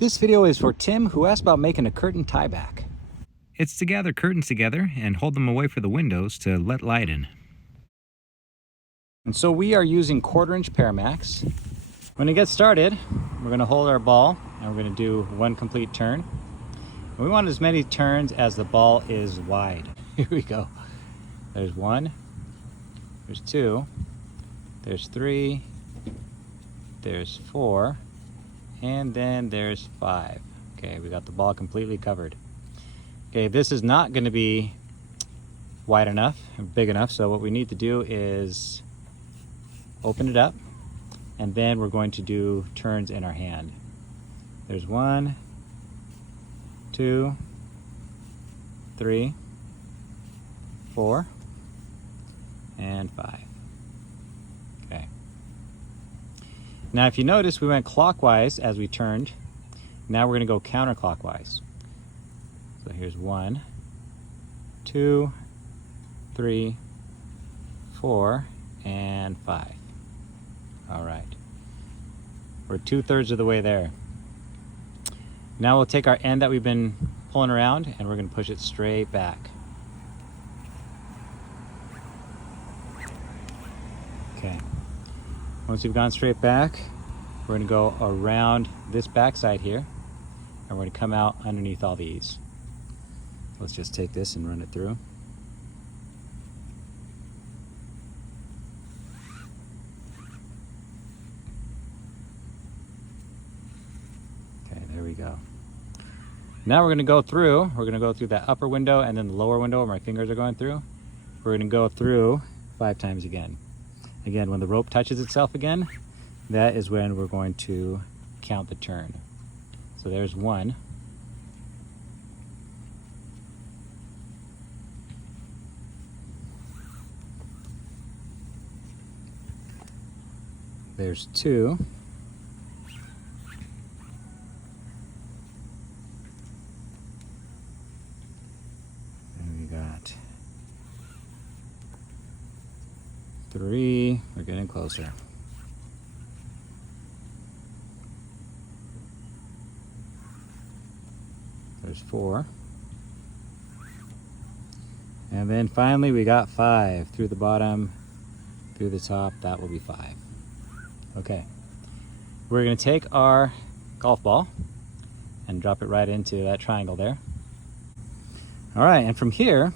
This video is for Tim, who asked about making a curtain tie back. It's to gather curtains together and hold them away for the windows to let light in. And so we are using 1/4" Paramax. When we get started, we're gonna hold our ball and we're gonna do one complete turn. And we want as many turns as the ball is wide. Here we go. There's 1, there's 2, there's 3, there's 4, and then there's 5. Okay, we got the ball completely covered. Okay, this is not going to be wide enough, big enough, so what we need to do is open it up, and then we're going to do turns in our hand. There's 1, 2, 3, 4, and 5. Okay. Now if you notice, we went clockwise as we turned. Now we're going to go counterclockwise. So here's 1, 2, 3, 4, and 5. All right. We're 2/3 of the way there. Now we'll take our end that we've been pulling around and we're going to push it straight back. Okay. Once we've gone straight back, we're going to go around this backside here and we're going to come out underneath all these. Let's just take this and run it through. Okay, there we go. Now we're going to go through, that upper window and then the lower window where my fingers are going through. We're going to go through 5 times again. Again, when the rope touches itself again, that is when we're going to count the turn. So there's 1. There's 2. And we got 3. We're getting closer. There's 4. And then finally we got 5. Through the bottom, through the top, that will be 5. Okay. We're going to take our golf ball and drop it right into that triangle there. All right, and from here,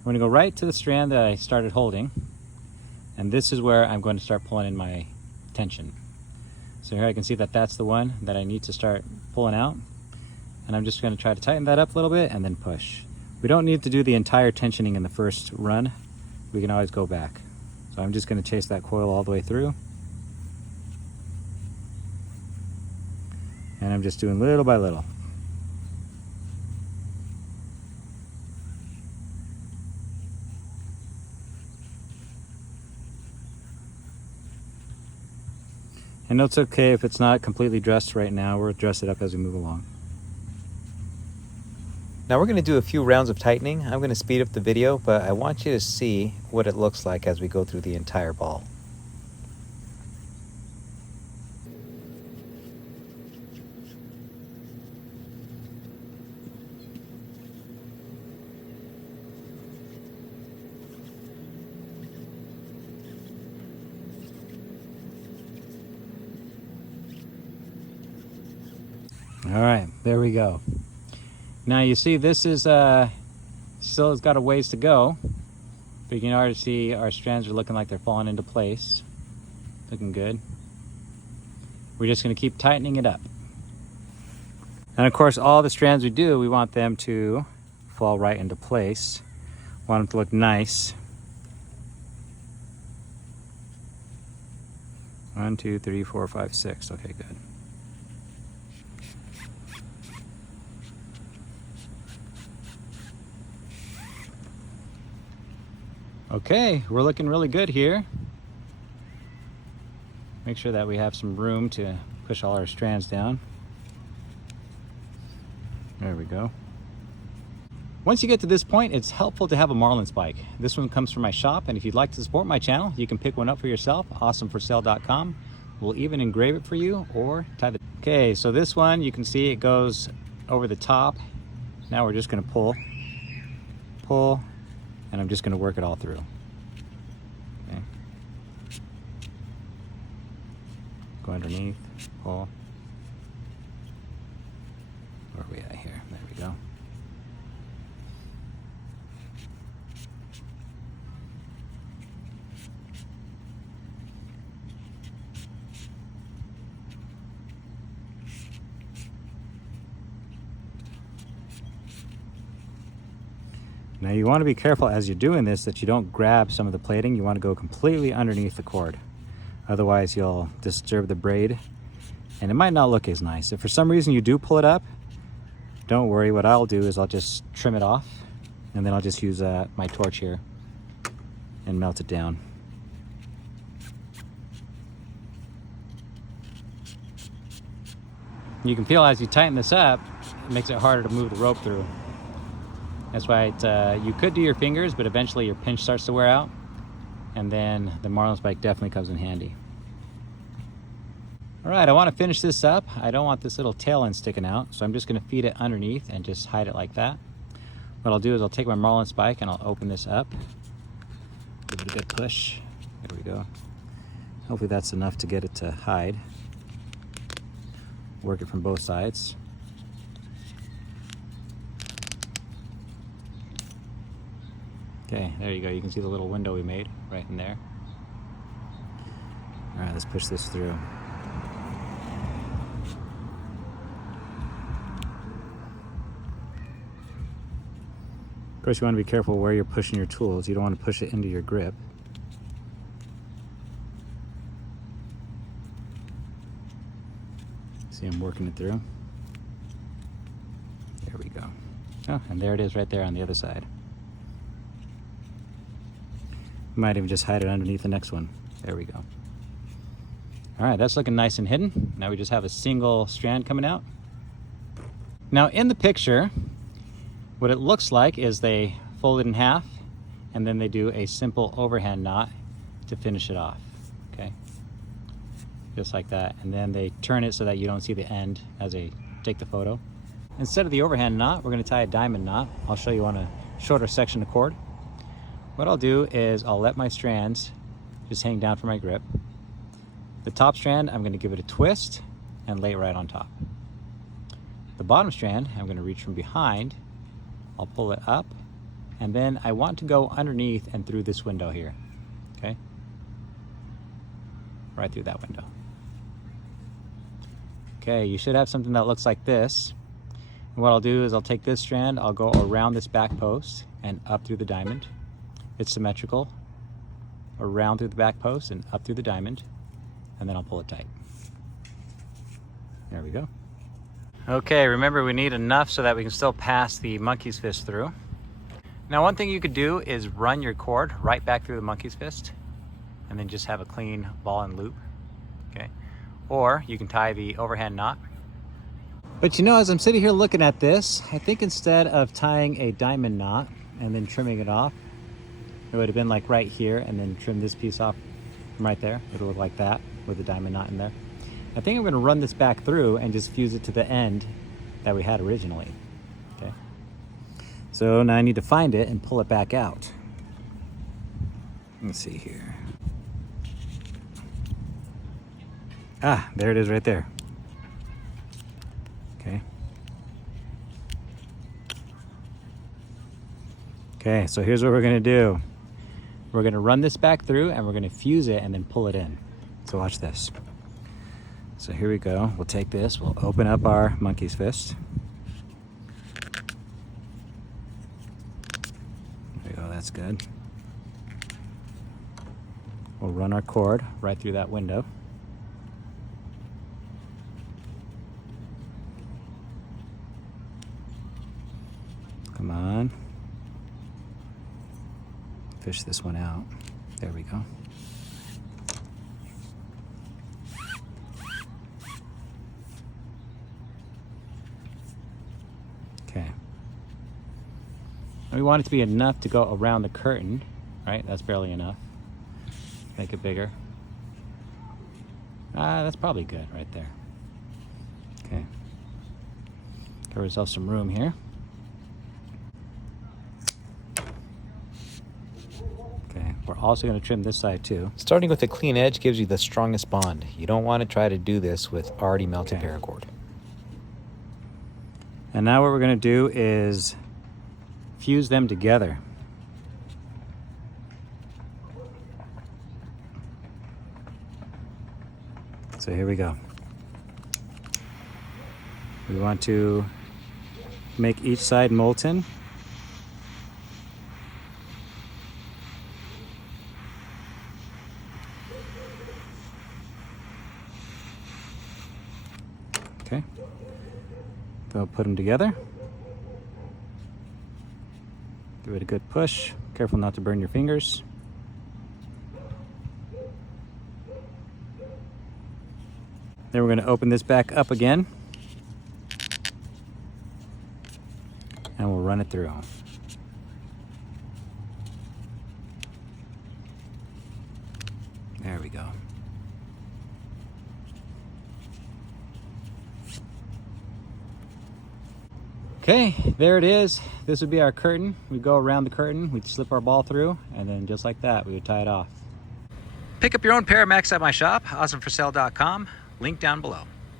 we're going to go right to the strand that I started holding. And this is where I'm going to start pulling in my tension. So here I can see that that's the one that I need to start pulling out. And I'm just going to try to tighten that up a little bit and then push. We don't need to do the entire tensioning in the first run. We can always go back. So I'm just going to chase that coil all the way through. And I'm just doing little by little. And it's okay if it's not completely dressed right now. We'll dress it up as we move along. Now we're going to do a few rounds of tightening. I'm going to speed up the video, but I want you to see what it looks like as we go through the entire ball. All right, there we go. Now you see this is still has got a ways to go, but you can already see our strands are looking like they're falling into place. Looking good. We're just going to keep tightening it up. And of course, all the strands we do, we want them to fall right into place. Want them to look nice. 1, 2, 3, 4, 5, 6. Okay, good. Okay, we're looking really good here. Make sure that we have some room to push all our strands down. There we go. Once you get to this point, it's helpful to have a marlin spike. This one comes from my shop, and if you'd like to support my channel, you can pick one up for yourself, awesomeforsale.com. We'll even engrave it for you or tie the Okay, so this one, you can see it goes over the top. Now we're just gonna pull, and I'm just gonna work it all through. Okay. Go underneath, pull. Where are we at here? There we go. Now you want to be careful as you're doing this that you don't grab some of the plating. You want to go completely underneath the cord. Otherwise you'll disturb the braid and it might not look as nice. If for some reason you do pull it up, don't worry. What I'll do is I'll just trim it off and then I'll just use my torch here and melt it down. You can feel as you tighten this up, it makes it harder to move the rope through. That's why you could do your fingers, but eventually your pinch starts to wear out, and then the marlin spike definitely comes in handy. All right, I want to finish this up. I don't want this little tail end sticking out, so I'm just going to feed it underneath and just hide it like that. What I'll do is I'll take my marlin spike and I'll open this up. Give it a good push. There we go. Hopefully that's enough to get it to hide. Work it from both sides. Okay, there you go. You can see the little window we made right in there. All right, let's push this through. Of course, you want to be careful where you're pushing your tools. You don't want to push it into your grip. See, I'm working it through. There we go. Oh, and there it is right there on the other side. Might even just hide it underneath the next one. There we go. All right, that's looking nice and hidden. Now we just have a single strand coming out. Now in the picture, what it looks like is they fold it in half and then they do a simple overhand knot to finish it off, okay? Just like that. And then they turn it so that you don't see the end as they take the photo. Instead of the overhand knot, we're gonna tie a diamond knot. I'll show you on a shorter section of cord. What I'll do is I'll let my strands just hang down from my grip. The top strand, I'm gonna give it a twist and lay it right on top. The bottom strand, I'm gonna reach from behind, I'll pull it up, and then I want to go underneath and through this window here, okay? Right through that window. Okay, you should have something that looks like this. And what I'll do is I'll take this strand, I'll go around this back post and up through the diamond. It's symmetrical, around through the back post and up through the diamond, and then I'll pull it tight. There we go. Okay, remember we need enough so that we can still pass the monkey's fist through. Now one thing you could do is run your cord right back through the monkey's fist and then just have a clean ball and loop, okay? Or you can tie the overhand knot. But you know, as I'm sitting here looking at this, I think instead of tying a diamond knot and then trimming it off, it would have been like right here and then trim this piece off from right there. It would look like that with the diamond knot in there. I think I'm gonna run this back through and just fuse it to the end that we had originally, okay? So now I need to find it and pull it back out. Let's see here. Ah, there it is right there. Okay. Okay, so here's what we're gonna do. We're gonna run this back through and we're gonna fuse it and then pull it in. So watch this. So here we go. We'll take this, we'll open up our monkey's fist. There we go, that's good. We'll run our cord right through that window. Come on. Fish this one out. There we go. Okay. We want it to be enough to go around the curtain, right? That's barely enough. Make it bigger. That's probably good right there. Give ourselves some room here. Okay, we're also going to trim this side too. Starting with a clean edge gives you the strongest bond. You don't want to try to do this with already melted paracord. And now what we're going to do is fuse them together. So here we go. We want to make each side molten. Okay. Go put them together. Give it a good push. Careful not to burn your fingers. Then we're going to open this back up again. And we'll run it through. There we go. Okay, there it is. This would be our curtain. We go around the curtain, we'd slip our ball through, and then just like that, we would tie it off. Pick up your own Paramax at my shop, awesomeforsale.com. Link down below.